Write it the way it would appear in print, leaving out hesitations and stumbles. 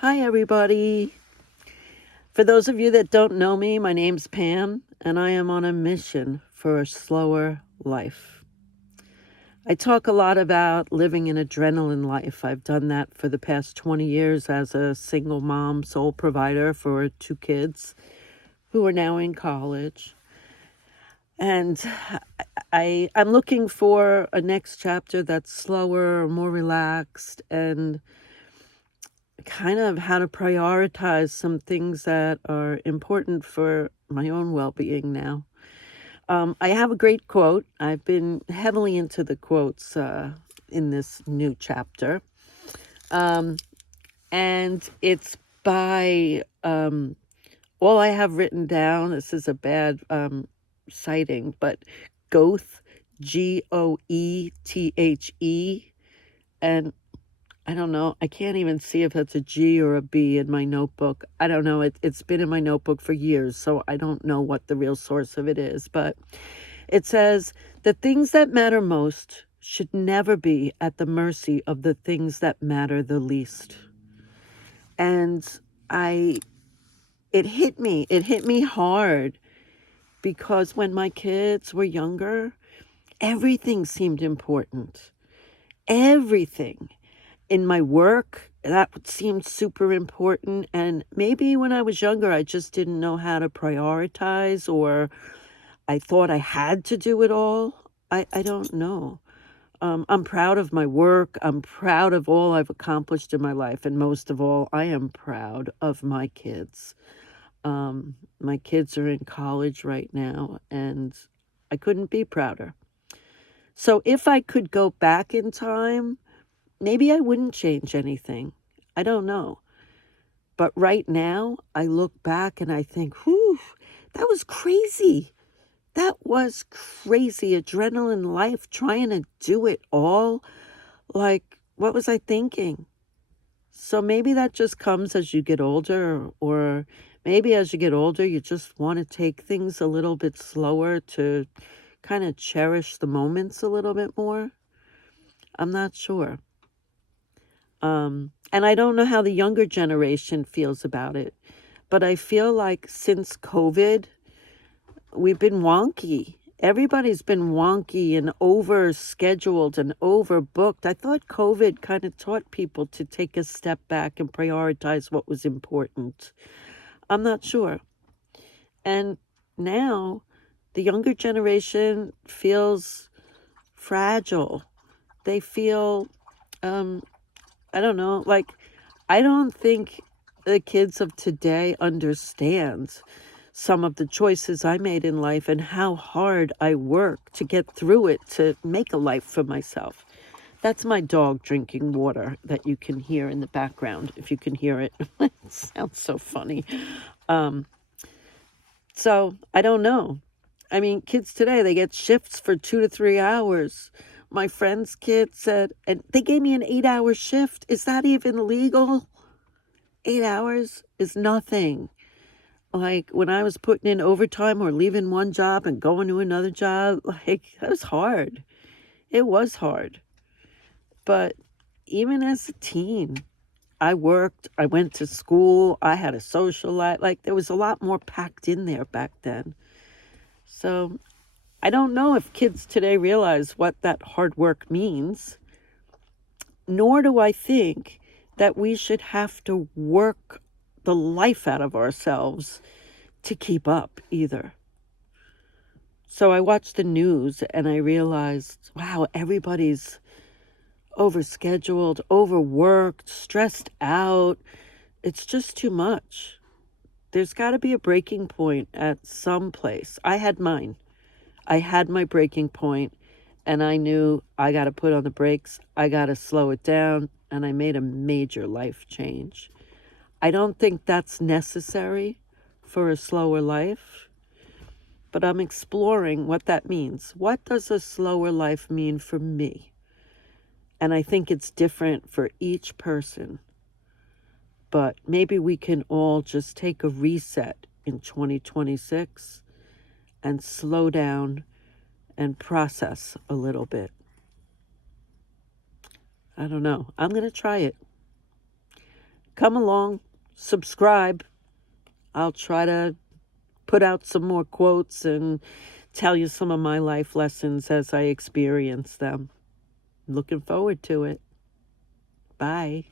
Hi, everybody. For those of you that don't know me, my name's Pam, and I am on a mission for a slower life. I talk a lot about living an adrenaline life. I've done that for the past 20 years as a single mom, sole provider for 2 kids who are now in college. And I'm looking for a next chapter that's slower, more relaxed, and kind of how to prioritize some things that are important for my own well-being now. I have a great quote. I've been heavily into the quotes in this new chapter. And it's by, all I have written down, this is a bad citing, but Goethe, Goethe, and I don't know. I can't even see if it's a G or a B in my notebook. I don't know. It's been in my notebook for years, so I don't know what the real source of it is. But it says, the things that matter most should never be at the mercy of the things that matter the least. And it hit me. It hit me hard because when my kids were younger, everything seemed important. Everything. In my work, that seemed super important. And maybe when I was younger, I just didn't know how to prioritize, or I thought I had to do it all. I don't know. I'm proud of my work. I'm proud of all I've accomplished in my life. And most of all, I am proud of my kids. My kids are in college right now, and I couldn't be prouder. So if I could go back in time, maybe I wouldn't change anything. I don't know. But right now, I look back and I think, whew, that was crazy. That was crazy. Adrenaline life, trying to do it all. Like, what was I thinking? So maybe that just comes as you get older, or maybe as you get older, you just want to take things a little bit slower to kind of cherish the moments a little bit more. I'm not sure. And I don't know how the younger generation feels about it, but I feel like since COVID, we've been wonky. Everybody's been wonky and over scheduled and overbooked. I thought COVID kind of taught people to take a step back and prioritize what was important. I'm not sure. And now the younger generation feels fragile. They feel, I don't know, like, I don't think the kids of today understand some of the choices I made in life and how hard I work to get through it to make a life for myself. That's my dog drinking water that you can hear in the background, if you can hear it. It sounds so funny. So I don't know. I mean, kids today, they get shifts for 2 to 3 hours. My friend's kid said, and they gave me an 8-hour shift. Is that even legal? 8 hours is nothing. Like when I was putting in overtime or leaving one job and going to another job, like that was hard. It was hard. But even as a teen, I worked, I went to school, I had a social life. Like there was a lot more packed in there back then. So I don't know if kids today realize what that hard work means, nor do I think that we should have to work the life out of ourselves to keep up either. So I watched the news and I realized, wow, everybody's overscheduled, overworked, stressed out. It's just too much. There's got to be a breaking point at some place. I had mine. I had my breaking point, and I knew I got to put on the brakes. I got to slow it down, and I made a major life change. I don't think that's necessary for a slower life, but I'm exploring what that means. What does a slower life mean for me? And I think it's different for each person. But maybe we can all just take a reset in 2026 and slow down and process a little bit. I don't know. I'm going to try it. come along, subscribe. I'll try to put out some more quotes and tell you some of my life lessons as I experience them. Looking forward to it. Bye.